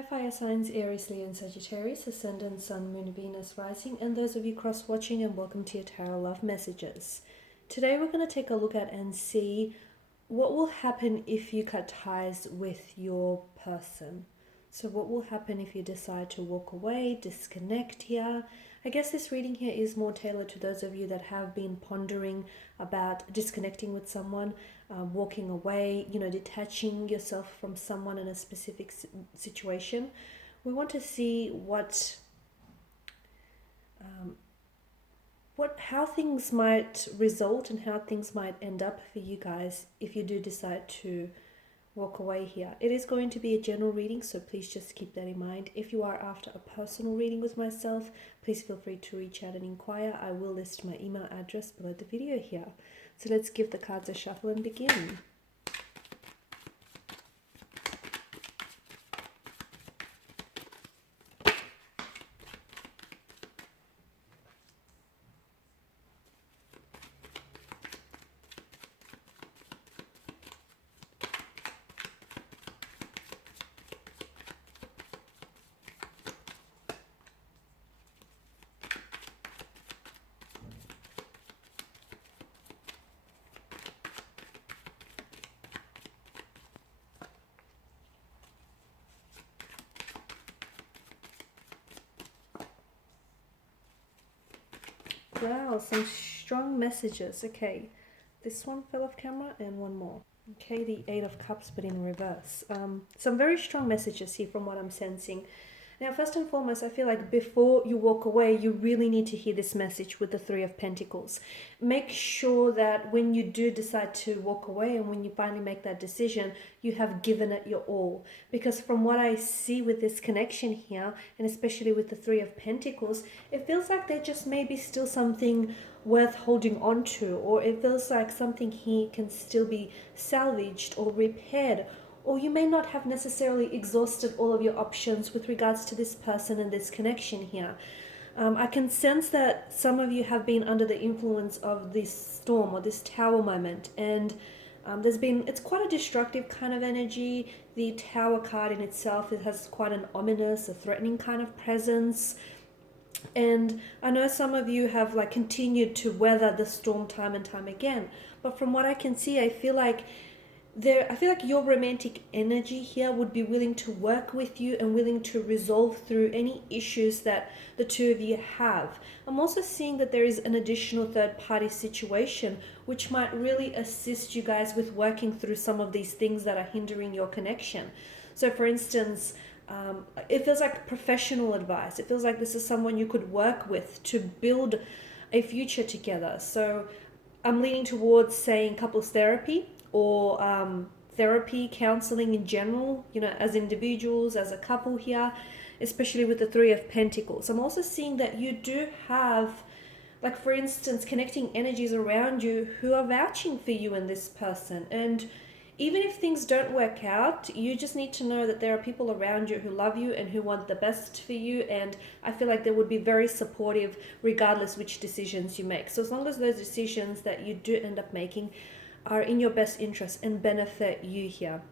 Hi fire signs, Aries, Leo and Sagittarius, Ascendant, Sun, Moon, Venus, Rising, and those of you cross-watching, and welcome to your Tarot Love Messages. Today we're going to take a look at and see what will happen if you cut ties with your person. So what will happen if you decide to walk away, disconnect here? I guess this reading here is more tailored to those of you that have been pondering about disconnecting with someone, walking away, detaching yourself from someone in a specific situation. We want to see how things might result and how things might end up for you guys if you do decide to walk away here. It is going to be a general reading, so please just keep that in mind. If you are after a personal reading with myself, please feel free to reach out and inquire. I will list my email address below the video here. So let's give the cards a shuffle and begin. Wow, some strong messages. Okay, this one fell off camera and one more. Okay, the Eight of Cups but in reverse. Some very strong messages here from what I'm sensing. Now, first and foremost, I feel like before you walk away, you really need to hear this message with the Three of Pentacles. Make sure that when you do decide to walk away and when you finally make that decision, you have given it your all. Because from what I see with this connection here, and especially with the Three of Pentacles, it feels like there just may be still something worth holding on to, or it feels like something here can still be salvaged or repaired, or you may not have necessarily exhausted all of your options with regards to this person and this connection here. I can sense that some of you have been under the influence of this storm or this tower moment, and it's quite a destructive kind of energy. The Tower card in itself, it has quite an ominous, a threatening kind of presence. And I know some of you have continued to weather the storm time and time again, but from what I can see, I feel like your romantic energy here would be willing to work with you and willing to resolve through any issues that the two of you have. I'm also seeing that there is an additional third-party situation which might really assist you guys with working through some of these things that are hindering your connection. So for instance, it feels like professional advice. It feels like this is someone you could work with to build a future together. So I'm leaning towards saying couples therapy, or therapy, counseling in general, as individuals, as a couple here, especially with the Three of Pentacles. I'm also seeing that you do have, for instance, connecting energies around you who are vouching for you and this person. And even if things don't work out, you just need to know that there are people around you who love you and who want the best for you. And I feel like they would be very supportive regardless which decisions you make. So as long as those decisions that you do end up making are in your best interest and benefit you here.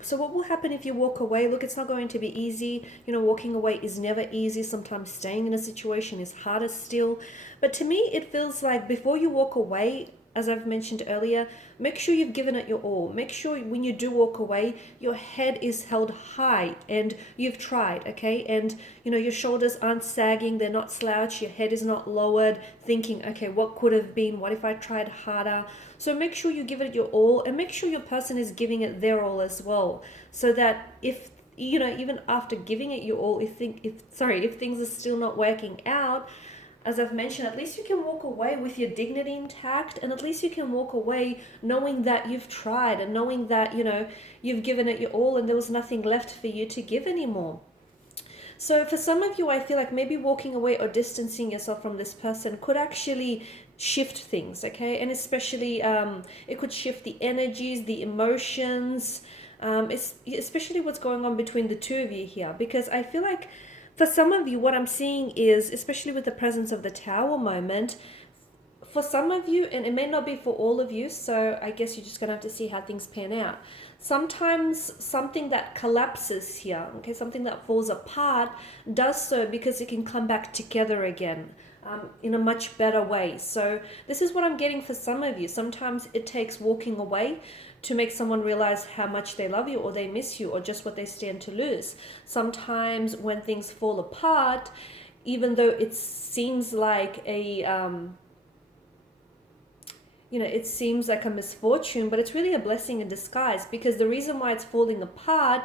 So what will happen if you walk away? Look, it's not going to be easy. Walking away is never easy. Sometimes staying in a situation is harder still. But to me, it feels like before you walk away, as I've mentioned earlier, make sure you've given it your all. Make sure when you do walk away, your head is held high and you've tried, okay? And, your shoulders aren't sagging, they're not slouched, your head is not lowered, thinking, okay, what could have been? What if I tried harder? So make sure you give it your all, and make sure your person is giving it their all as well. So that if, even after giving it your all, if things are still not working out, as I've mentioned, at least you can walk away with your dignity intact, and at least you can walk away knowing that you've tried and knowing that, you've given it your all and there was nothing left for you to give anymore. So for some of you, I feel like maybe walking away or distancing yourself from this person could actually shift things, okay? And especially it could shift the energies, the emotions, especially what's going on between the two of you here. Because I feel like for some of you, what I'm seeing is, especially with the presence of the Tower moment, for some of you, and it may not be for all of you, so I guess you're just going to have to see how things pan out. sometimes something that collapses here, okay, something that falls apart, does so because it can come back together again in a much better way. So this is what I'm getting for some of you. Sometimes it takes walking away to make someone realize how much they love you or they miss you or just what they stand to lose. Sometimes when things fall apart, even though it seems like it seems like a misfortune, but it's really a blessing in disguise, because the reason why it's falling apart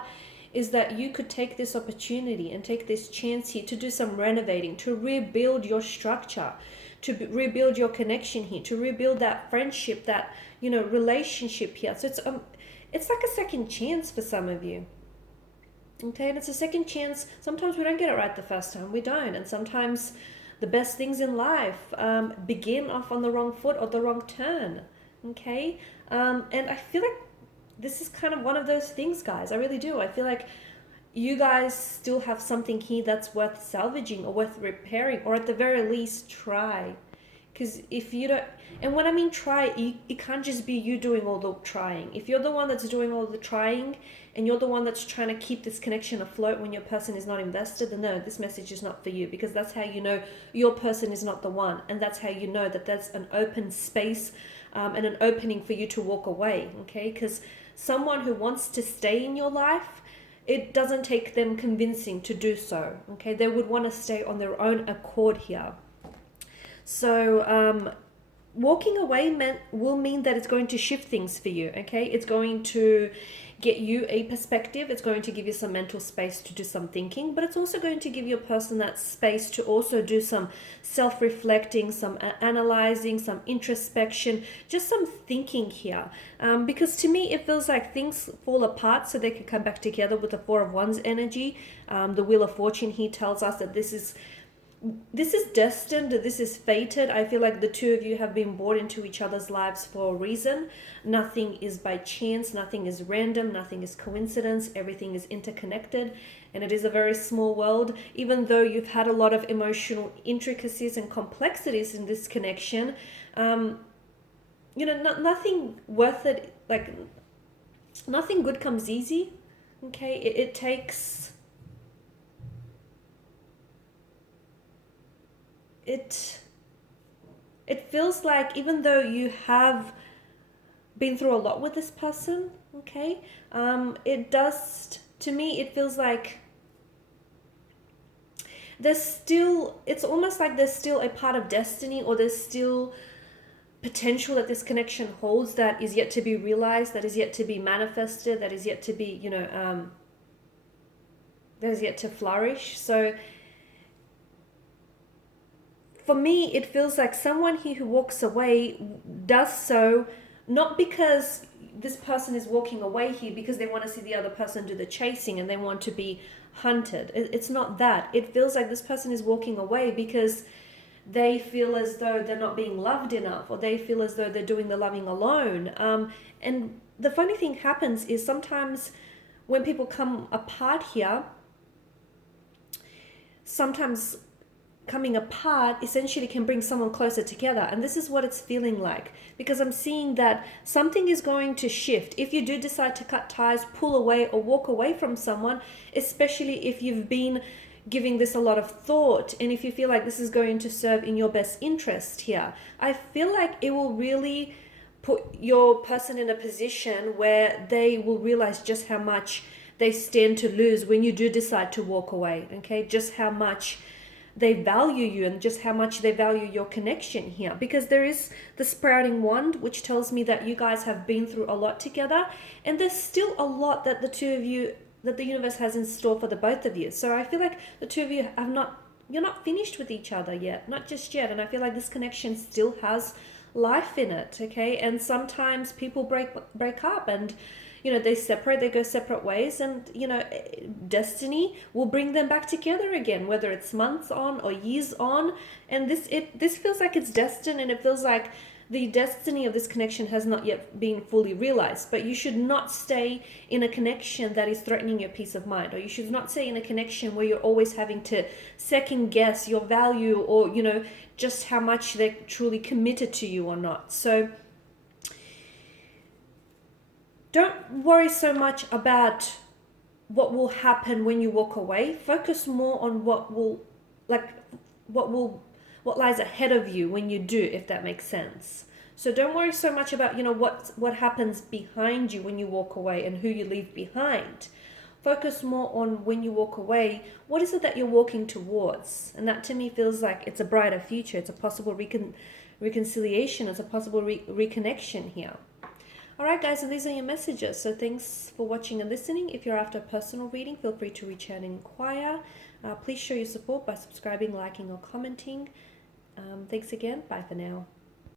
is that you could take this opportunity and take this chance here to do some renovating, to rebuild your structure, to rebuild your connection here, to rebuild that friendship, that, relationship here. So it's like a second chance for some of you. Okay, and it's a second chance. Sometimes we don't get it right the first time. We don't. And sometimes the best things in life begin off on the wrong foot or the wrong turn. Okay, and I feel like this is kind of one of those things, guys. I really do. I feel like you guys still have something here that's worth salvaging or worth repairing, or at the very least try. Because if you don't, and when I mean try, it can't just be you doing all the trying. If you're the one that's doing all the trying and you're the one that's trying to keep this connection afloat when your person is not invested, then no, this message is not for you, because that's how you know your person is not the one. And that's how you know that there's an open space and an opening for you to walk away, okay? Because someone who wants to stay in your life, it doesn't take them convincing to do so, okay? They would want to stay on their own accord here. So walking away will mean that it's going to shift things for you, okay? It's going to get you a perspective. It's going to give you some mental space to do some thinking, but it's also going to give your person that space to also do some self-reflecting, some analyzing, some introspection, just some thinking here. Because to me, it feels like things fall apart so they can come back together with the Four of Wands energy. The Wheel of Fortune here tells us that this is destined, this is fated. I feel like the two of you have been brought into each other's lives for a reason. Nothing is by chance, nothing is random, nothing is coincidence, everything is interconnected, and it is a very small world. Even though you've had a lot of emotional intricacies and complexities in this connection, nothing worth it, like nothing good comes easy, okay? It takes... It feels like even though you have been through a lot with this person, okay, it does, to me, it feels like there's still, it's almost like there's still a part of destiny, or there's still potential that this connection holds that is yet to be realized, that is yet to be manifested, that is yet to be, that is yet to flourish. So for me, it feels like someone here who walks away does so not because this person is walking away here because they want to see the other person do the chasing and they want to be hunted. It's not that. It feels like this person is walking away because they feel as though they're not being loved enough, or they feel as though they're doing the loving alone. And the funny thing happens is sometimes when people come apart here, sometimes coming apart essentially can bring someone closer together. And this is what it's feeling like, because I'm seeing that something is going to shift. If you do decide to cut ties, pull away, or walk away from someone, especially if you've been giving this a lot of thought, and if you feel like this is going to serve in your best interest here, I feel like it will really put your person in a position where they will realize just how much they stand to lose when you do decide to walk away, okay? Just how much they value you and just how much they value your connection here, because there is the sprouting wand, which tells me that you guys have been through a lot together, and there's still a lot that the two of you, that the universe has in store for the both of you. So I feel like the two of you you're not finished with each other yet, not just yet. And I feel like this connection still has life in it, okay? And sometimes people break up, and they separate, they go separate ways, and destiny will bring them back together again, whether it's months on or years on. And this feels like it's destined, and it feels like the destiny of this connection has not yet been fully realized. But you should not stay in a connection that is threatening your peace of mind, or you should not stay in a connection where you're always having to second guess your value, or just how much they're truly committed to you or not. So don't worry so much about what will happen when you walk away. Focus more on what lies ahead of you when you do, if that makes sense. So don't worry so much about, what happens behind you when you walk away and who you leave behind. Focus more on when you walk away, what is it that you're walking towards? And that to me feels like it's a brighter future. It's a possible reconciliation. It's a possible reconnection here. Alright guys, and these are your messages. So thanks for watching and listening. If you're after a personal reading, feel free to reach out and inquire. Please show your support by subscribing, liking or commenting. Thanks again. Bye for now.